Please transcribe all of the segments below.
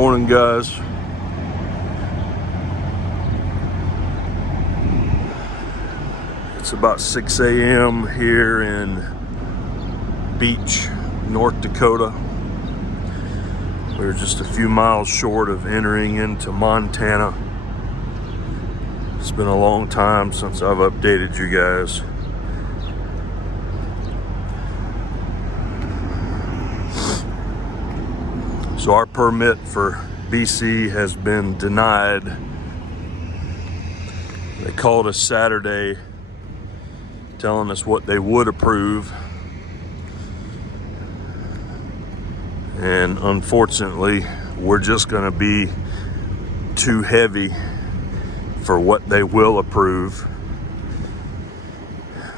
Morning, guys. It's about 6 a.m. here in Beach, North Dakota. We're just a few miles short of entering into Montana. It's been a long time since I've updated you guys. So our permit for BC has been denied. They called us Saturday telling us what they would approve. And unfortunately, we're just gonna be too heavy for what they will approve.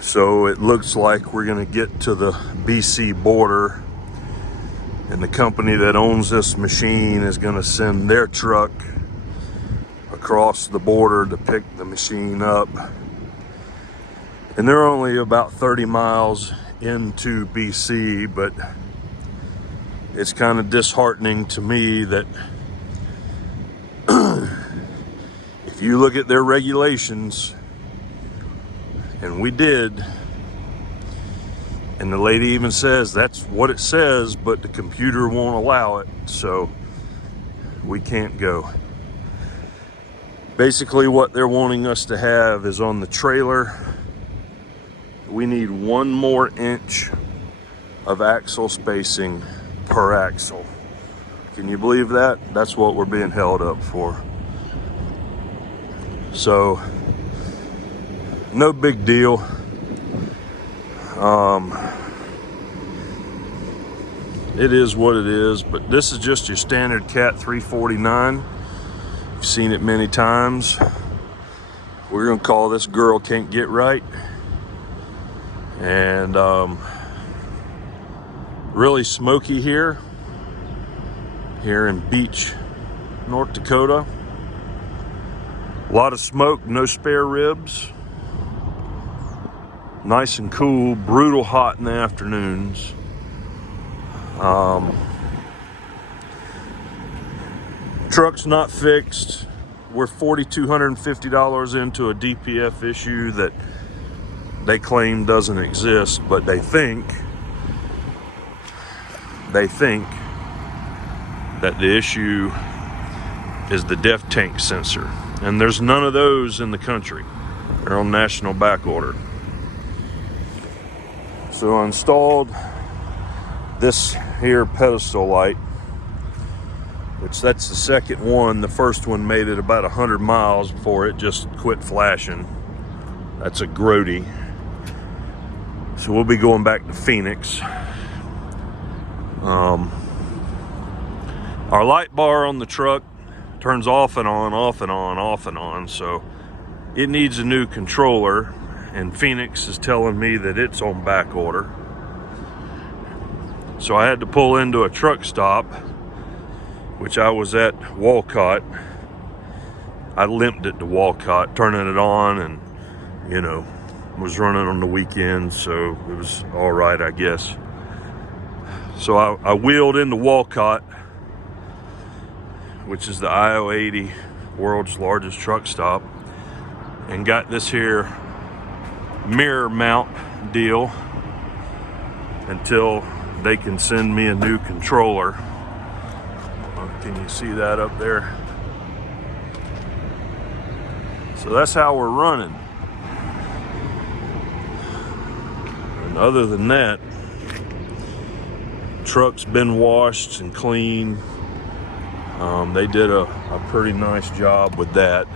So it looks like we're gonna get to the BC border, and the company that owns this machine is gonna send their truck across the border to pick the machine up. And they're only about 30 miles into BC, but it's kind of disheartening to me that if you look at their regulations, and we did, and the lady even says that's what it says, but the computer won't allow it, so we can't go. Basically what they're wanting us to have is on the trailer, we need 1 more inch of axle spacing per axle. Can you believe that? That's what we're being held up for. So, no big deal. It is what it is, but this is just your standard Cat 349. You've seen it many times. We're gonna call this girl Can't Get Right. And really smoky here in Beach, North Dakota. A lot of smoke, no spare ribs. Nice and cool, brutal hot in the afternoons. Truck's not fixed. We're $4,250 into a DPF issue that they claim doesn't exist, but they think that the issue is the def tank sensor, and there's none of those in the country. They're on national back order. So I installed this here pedestal light, which that's the second one. The first one made it about 100 miles before it just quit flashing. That's a Grody. So we'll be going back to Phoenix. Our light bar on the truck turns off and on, off and on, off and on. So it needs a new controller, and Phoenix is telling me that it's on back order. So I had to pull into a truck stop, which I was at Walcott. I limped it to Walcott, turning it on, and you know, was running on the weekend, so it was all right, I guess. So I wheeled into Walcott, which is the I-080, world's largest truck stop, and got this here mirror mount deal until they can send me a new controller. Can you see that up there? So that's how we're running. And other than that, truck's been washed and cleaned. They did a pretty nice job with that.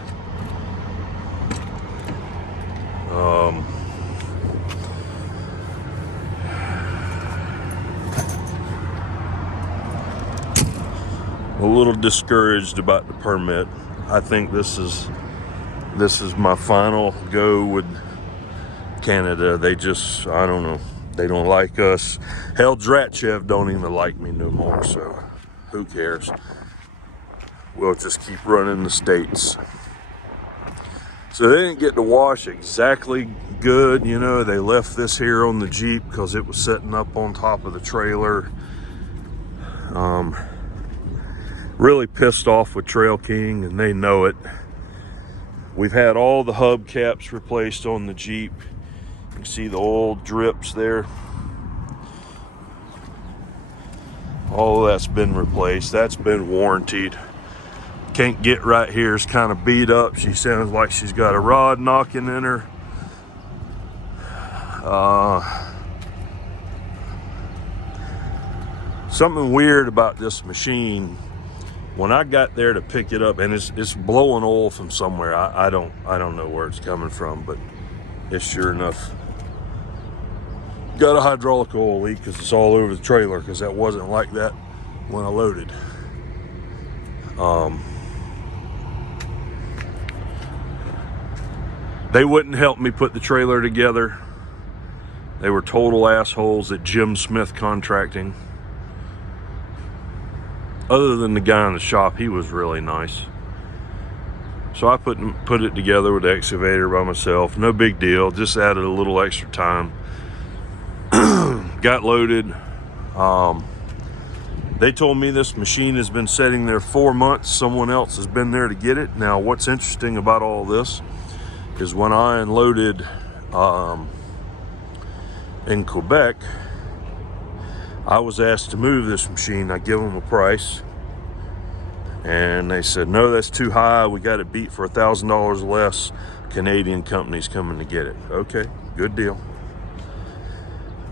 A little discouraged about the permit. I think this is my final go with Canada. They just, I don't know, they don't like us. Hell, Dratchev don't even like me no more, so who cares? We'll just keep running the States. So they didn't get to wash exactly good, you know. They left this here on the Jeep because it was setting up on top of the trailer. Really pissed off with Trail King, and they know it. We've had all the hubcaps replaced on the Jeep. You can see the oil drips there. All that's been replaced. That's been warranted. Can't get right here is kind of beat up. She sounds like she's got a rod knocking in her. Something weird about this machine. When I got there to pick it up, and it's blowing oil from somewhere. I don't know where it's coming from, but it's sure enough got a hydraulic oil leak because it's all over the trailer, because that wasn't like that when I loaded. They wouldn't help me put the trailer together. They were total assholes at Jim Smith Contracting. Other than the guy in the shop, he was really nice. So I put it together with the excavator by myself. No big deal, just added a little extra time. Got loaded. They told me this machine has been sitting there 4 months. Someone else has been there to get it. Now, what's interesting about all this is when I unloaded in Quebec, I was asked to move this machine. I give them a price, and they said, no, that's too high. We got it beat for $1,000 less. Canadian company's coming to get it. Okay, good deal.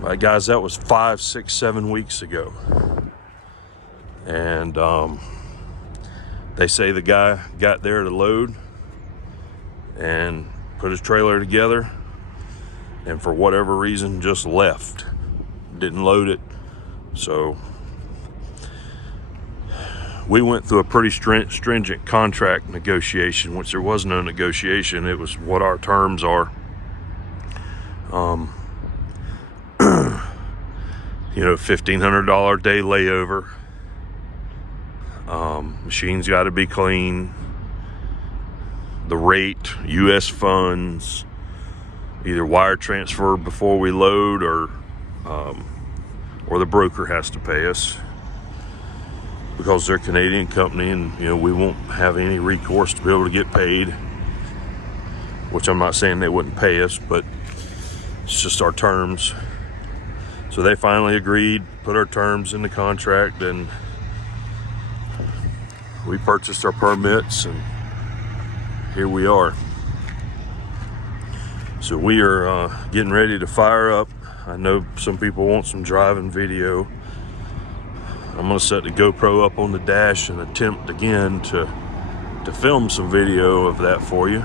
Right, guys, that was 5, 6, 7 weeks ago. And they say the guy got there to load and put his trailer together, and for whatever reason just left. Didn't load it. So we went through a pretty stringent contract negotiation, which there was no negotiation. It was what our terms are. You know, $1,500 day layover. Machine's got to be clean. The rate, U.S. funds, either wire transfer before we load, or the broker has to pay us, because they're a Canadian company, and you know we won't have any recourse to be able to get paid. Which I'm not saying they wouldn't pay us, but it's just our terms. So they finally agreed, put our terms in the contract, and we purchased our permits, and here we are. So we are getting ready to fire up. I know some people want some driving video. I'm gonna set the GoPro up on the dash and attempt again to film some video of that for you.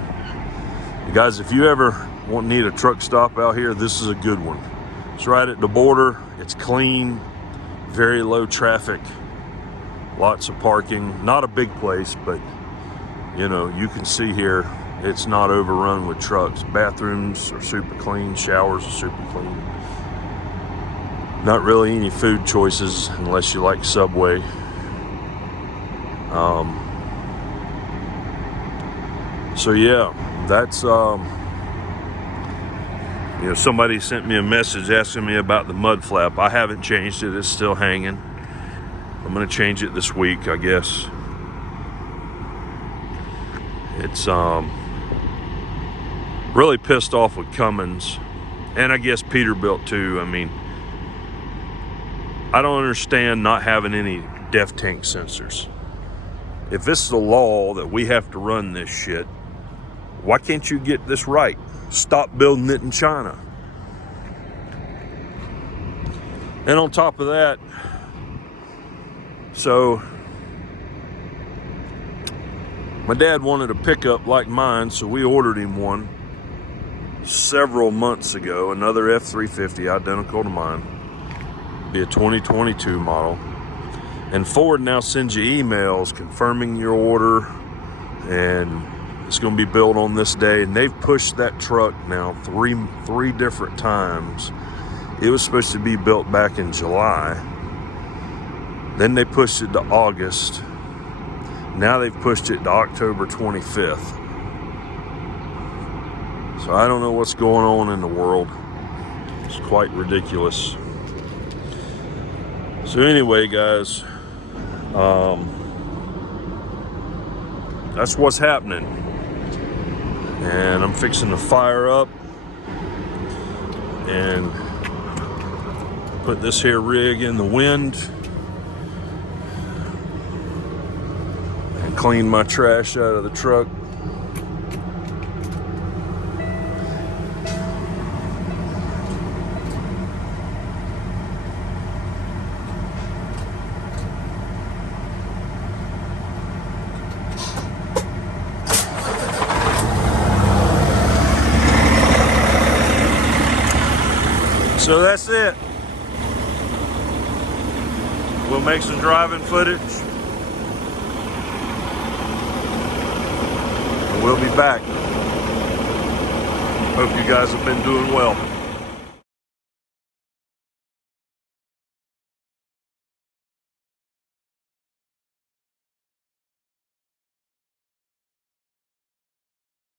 You guys, if you ever need a truck stop out here, this is a good one. It's right at the border. It's clean, very low traffic, lots of parking. Not a big place, but you know, you can see here it's not overrun with trucks. Bathrooms are super clean, showers are super clean. Not really any food choices unless you like Subway. So yeah, that's you know, somebody sent me a message asking me about the mud flap. I haven't changed it, it's still hanging. I'm gonna change it this week, I guess. It's really pissed off with Cummins, and I guess Peterbilt too. I mean, I don't understand not having any def tank sensors. If this is a law that we have to run this shit, why can't you get this right? Stop building it in China. And on top of that, so my dad wanted a pickup like mine, so we ordered him one several months ago, another F-350 identical to mine. Be a 2022 model. And Ford now sends you emails confirming your order, and it's going to be built on this day. And they've pushed that truck now three different times. It was supposed to be built back in July. Then they pushed it to August. Now they've pushed it to October 25th. So I don't know what's going on in the world. It's quite ridiculous. So anyway, guys, that's what's happening. And I'm fixing to fire up and put this here rig in the wind and clean my trash out of the truck. So that's it. We'll make some driving footage. And we'll be back. Hope you guys have been doing well.